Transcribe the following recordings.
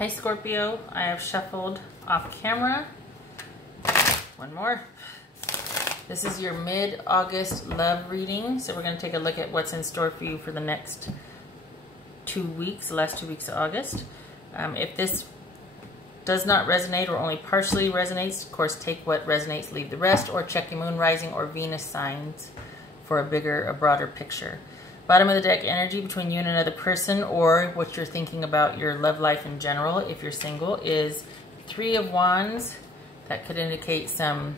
Hi Scorpio, I have shuffled off camera. One more. This is your mid-August love reading. So we're going to take a look at what's in store for you for the next 2 weeks, the last 2 weeks of August. If this does not resonate or only partially resonates, of course take what resonates, leave the rest, or check your moon, rising, or Venus signs for a broader picture. Bottom of the deck, energy between you and another person, or what you're thinking about your love life in general, if you're single, is Three of Wands. That could indicate some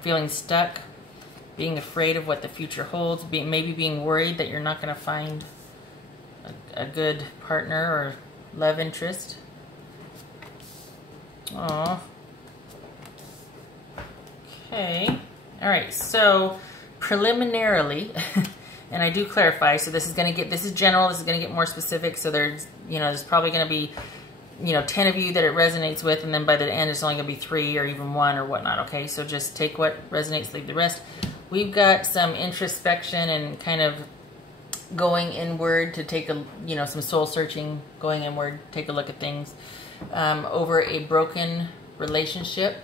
feeling stuck, being afraid of what the future holds, maybe being worried that you're not going to find a good partner or love interest. Oh. Okay. All right. So preliminarily, and I do clarify, so this is general, this is going to get more specific, so there's probably going to be 10 of you that it resonates with, and then by the end it's only going to be 3 or even 1 or whatnot, okay? So just take what resonates, leave the rest. We've got some introspection and kind of going inward to take some soul searching, going inward, take a look at things, over a broken relationship.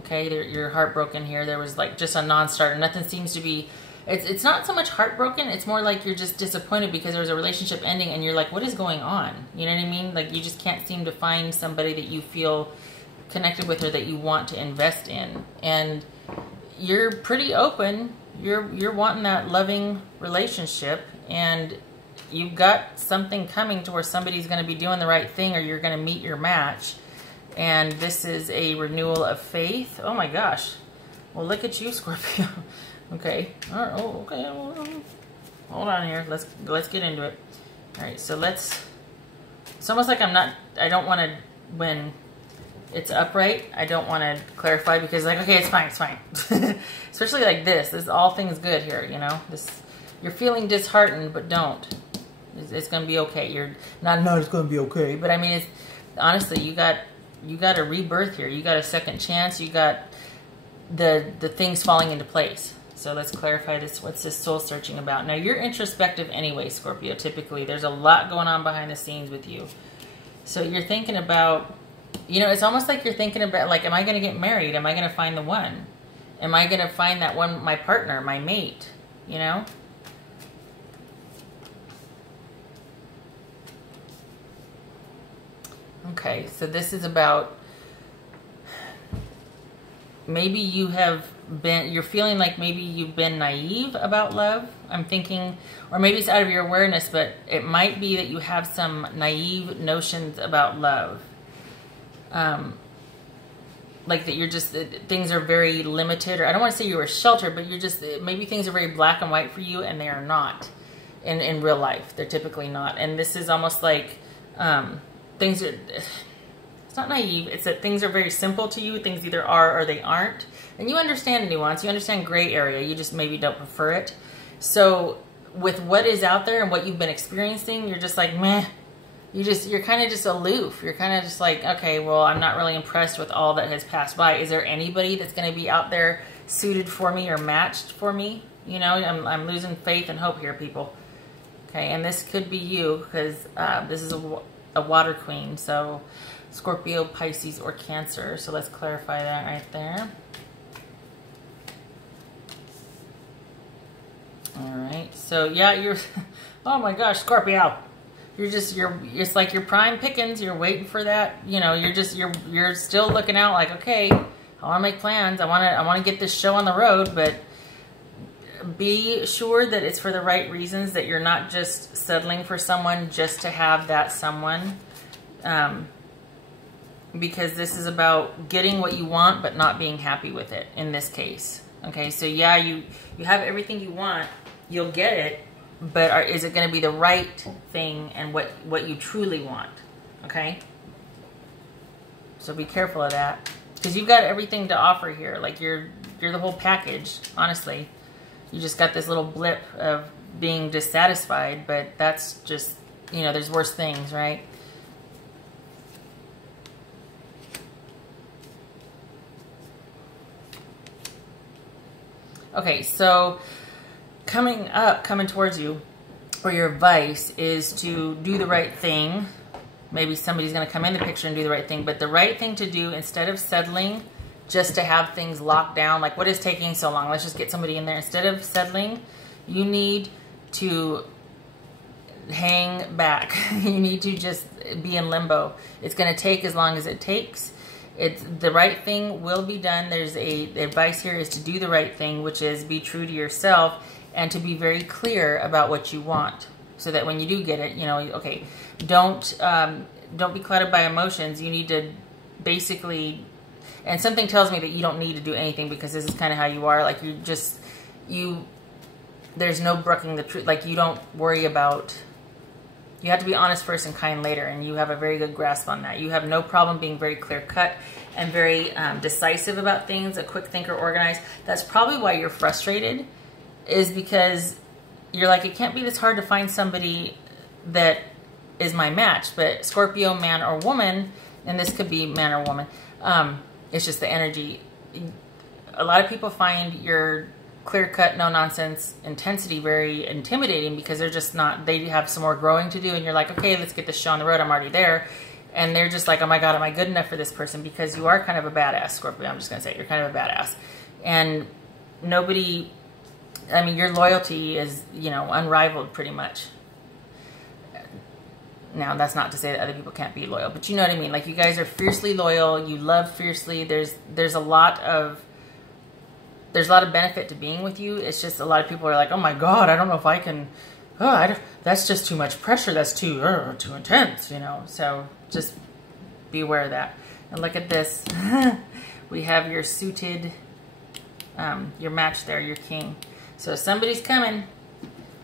Okay, you're heartbroken here. There was like just a non-starter. Nothing seems to be, it's not so much heartbroken, it's more like you're just disappointed because there was a relationship ending and you're like, what is going on? You know what I mean? Like you just can't seem to find somebody that you feel connected with or that you want to invest in. And you're pretty open. You're wanting that loving relationship, and you've got something coming to where somebody's going to be doing the right thing, or you're going to meet your match. And this is a renewal of faith. Oh my gosh. Well, look at you, Scorpio. Okay. All right. Oh, okay. Hold on here. Let's get into it. All right. So it's almost like I don't want to, when it's upright, I don't want to clarify because like, okay, it's fine. It's fine. Especially like this. This is all things good here, you're feeling disheartened, but don't. It's going to be okay. You're not it's going to be okay. But I mean, honestly, you got a rebirth here. You got a second chance. You got the things falling into place. So let's clarify this. What's this soul searching about? Now, you're introspective anyway, Scorpio, typically. There's a lot going on behind the scenes with you. So you're thinking about, it's almost like you're thinking about, like, am I going to get married? Am I going to find the one? Am I going to find that one, my partner, my mate, Okay, so this is about, maybe you're feeling like maybe you've been naive about love. I'm thinking, or maybe it's out of your awareness, but it might be that you have some naive notions about love. Like that things are very limited, or I don't want to say you were sheltered, but maybe things are very black and white for you, and they are not in real life. They're typically not. And this is almost like, it's not naive, it's that things are very simple to you. Things either are or they aren't. And you understand nuance, you understand gray area, you just maybe don't prefer it. So with what is out there and what you've been experiencing, you're just like, meh. You're kind of just aloof. You're kind of just like, okay, well, I'm not really impressed with all that has passed by. Is there anybody that's going to be out there suited for me or matched for me? I'm losing faith and hope here, people. Okay, and this could be you because this is a water queen. So Scorpio, Pisces, or Cancer. So let's clarify that right there. All right. So yeah, you're, oh my gosh, Scorpio. It's like you're prime pickings. You're waiting for that. You're still looking out like, okay, I want to make plans. I want to get this show on the road, but be sure that it's for the right reasons, that you're not just settling for someone just to have that someone. Because this is about getting what you want, but not being happy with it in this case. Okay. So yeah, you have everything you want, you'll get it. But is it going to be the right thing and what you truly want? Okay? So be careful of that. Because you've got everything to offer here. Like you're the whole package, honestly. You just got this little blip of being dissatisfied, but that's just, there's worse things, right? Okay, so coming towards you, or your advice is to do the right thing. Maybe somebody's going to come in the picture and do the right thing, but the right thing to do, instead of settling just to have things locked down, like what is taking so long? Let's just get somebody in there. Instead of settling, you need to hang back. You need to just be in limbo. It's going to take as long as it takes. It's the right thing will be done. The advice here is to do the right thing, which is be true to yourself and to be very clear about what you want, so that when you do get it, you know, okay, don't be cluttered by emotions. You need to basically, and something tells me that you don't need to do anything, because this is kind of how you are. Like there's no brooking the truth. Like you don't worry about, you have to be honest first and kind later, and you have a very good grasp on that. You have no problem being very clear cut and very decisive about things, a quick thinker, organized. That's probably why you're frustrated, is because you're like, it can't be this hard to find somebody that is my match. But Scorpio, man or woman, and this could be man or woman, it's just the energy. A lot of people find your clear-cut, no-nonsense intensity very intimidating, because they're just not, they have some more growing to do, and you're like, okay, let's get this show on the road, I'm already there. And they're just like, oh my God, am I good enough for this person? Because you are kind of a badass, Scorpio. I'm just going to say it. You're kind of a badass. And nobody, I mean, your loyalty is, you know, unrivaled pretty much. Now, that's not to say that other people can't be loyal, but you know what I mean? Like, you guys are fiercely loyal. You love fiercely. There's a lot of benefit to being with you. It's just a lot of people are like, oh my God, I don't know if I can, that's just too much pressure. That's too intense, you know? So just be aware of that. And look at this. We have your suited, your match there, your king. So somebody's coming.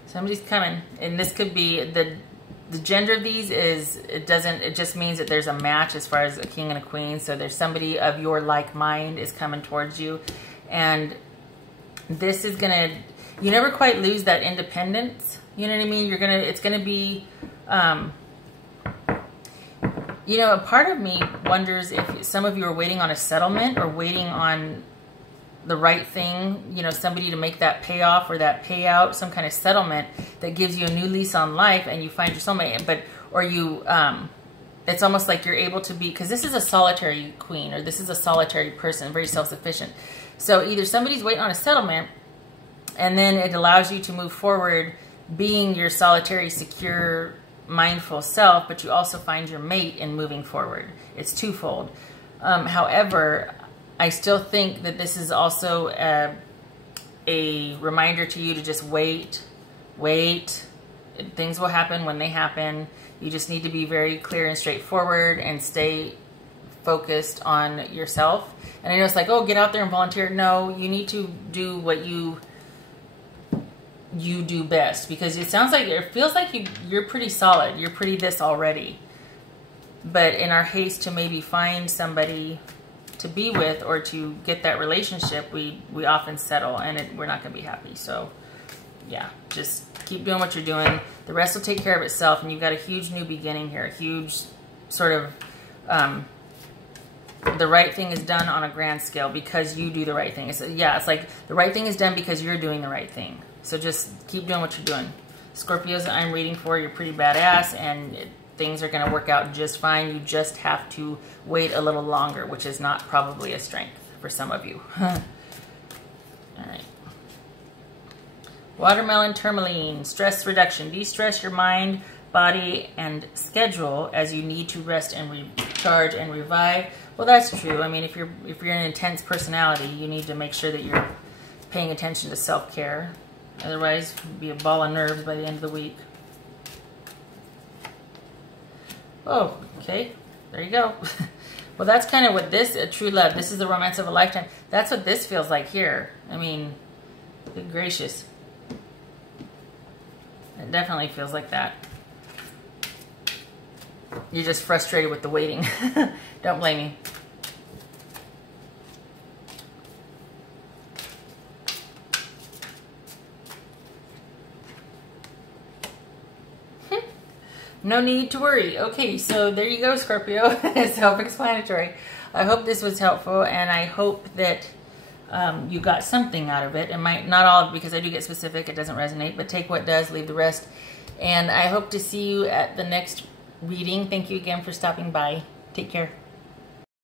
Somebody's coming. And this could be, the gender of these is, it just means that there's a match as far as a king and a queen. So there's somebody of your like mind is coming towards you. And this is going to, you never quite lose that independence. You know what I mean? It's going to be, you know, a part of me wonders if some of you are waiting on a settlement or waiting on the right thing, you know, somebody to make that payoff or that payout, some kind of settlement that gives you a new lease on life and you find your soulmate. But, or you, it's almost like you're able to be, because this is a solitary queen, or this is a solitary person, very self-sufficient. So either somebody's waiting on a settlement, and then it allows you to move forward being your solitary, secure, mindful self, but you also find your mate in moving forward. It's twofold. However, I still think that this is also a reminder to you to just wait. Things will happen when they happen. You just need to be very clear and straightforward and stay focused on yourself. And I know it's like, oh, get out there and volunteer. No, you need to do what you do best, because it sounds like, it feels like you're pretty solid. You're pretty this already. But in our haste to maybe find somebody to be with or to get that relationship, we often settle, and we're not going to be happy. So yeah, just keep doing what you're doing. The rest will take care of itself, and you've got a huge new beginning here, a huge sort of, the right thing is done on a grand scale because you do the right thing. It's like the right thing is done because you're doing the right thing. So just keep doing what you're doing. Scorpios that I'm reading for, you're pretty badass, and things are going to work out just fine. You just have to wait a little longer, which is not probably a strength for some of you. All right. Watermelon tourmaline, stress reduction. De-stress your mind, body, and schedule as you need to rest and recharge and revive. Well, that's true. I mean, if you're an intense personality, you need to make sure that you're paying attention to self-care. Otherwise, you'll be a ball of nerves by the end of the week. Oh, okay. There you go. Well, that's kind of what this, true love, this is the romance of a lifetime. That's what this feels like here. I mean, good gracious. It definitely feels like that. You're just frustrated with the waiting. Don't blame me. No need to worry. Okay, so there you go, Scorpio. It's self-explanatory. I hope this was helpful, and I hope that you got something out of it. It might not all, because I do get specific, it doesn't resonate, but take what does, leave the rest. And I hope to see you at the next reading. Thank you again for stopping by. Take care.